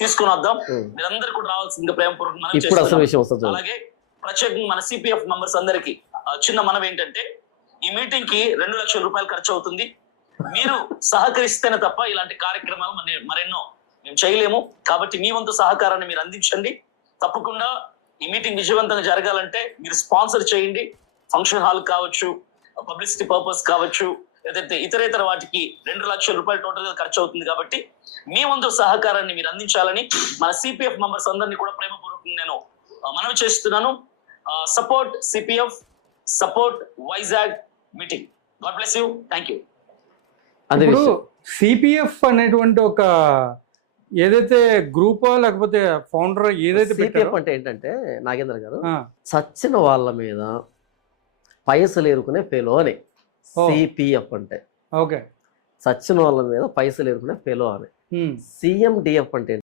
తీసుకుని వద్దాం. మీరందరూ కూడా రావాల్సిందిగా ప్రేమపూర్వకంగా మనం ఇప్పుడు అసలు విషయం చేస్తున్నాం. వస్తుంది. అలాగే ప్రత్యేకంగా మన సిపిఎఫ్ మెంబర్స్ అందరికి చిన్న మనం ఏంటంటే, ఈ మీటింగ్ కి 2 లక్షల రూపాయలు ఖర్చు అవుతుంది. మీరు సహకరిస్తేనే తప్ప ఇలాంటి కార్యక్రమాలు మరెన్నో మేము చేయలేము. కాబట్టి మీ వంతు సహకారాన్ని మీరు అందించండి. తప్పకుండా ఈ మీటింగ్ విజయవంతంగా జరగాలంటే మీరు స్పాన్సర్ చేయండి. ఫంక్షన్ హాల్ కావచ్చు, పబ్లిసిటీ పర్పస్ కావచ్చు, లేదంటే ఇతరేతర వాటికి 2 లక్షల రూపాయలు టోటల్ గా ఖర్చు అవుతుంది. కాబట్టి మీ వంతు సహకారాన్ని మీరు అందించాలని మన సిపిఎఫ్ మెంబర్స్ అందరినీ కూడా ప్రేమపూర్వకంగా నేను మనవి చేస్తున్నాను. Support CPF, support Vizag meeting. God bless you. Thank you. ఇప్పుడు సిపిఎఫ్ అనేటువంటి ఒక ఏదైతే గ్రూపా లేకపోతే ఫౌండర్ ఏదైతే సిపిఎఫ్ అంటే ఏంటంటే నాగేంద్ర గారు, చచ్చిన వాళ్ళ మీద పైసలు ఏరుకునే ఫెలో అని సిపిఎఫ్ అంటే. ఓకే, చచ్చిన వాళ్ళ మీద పైసలు ఏరుకునే ఫెలో అని. సిఎండిఎఫ్ అంటే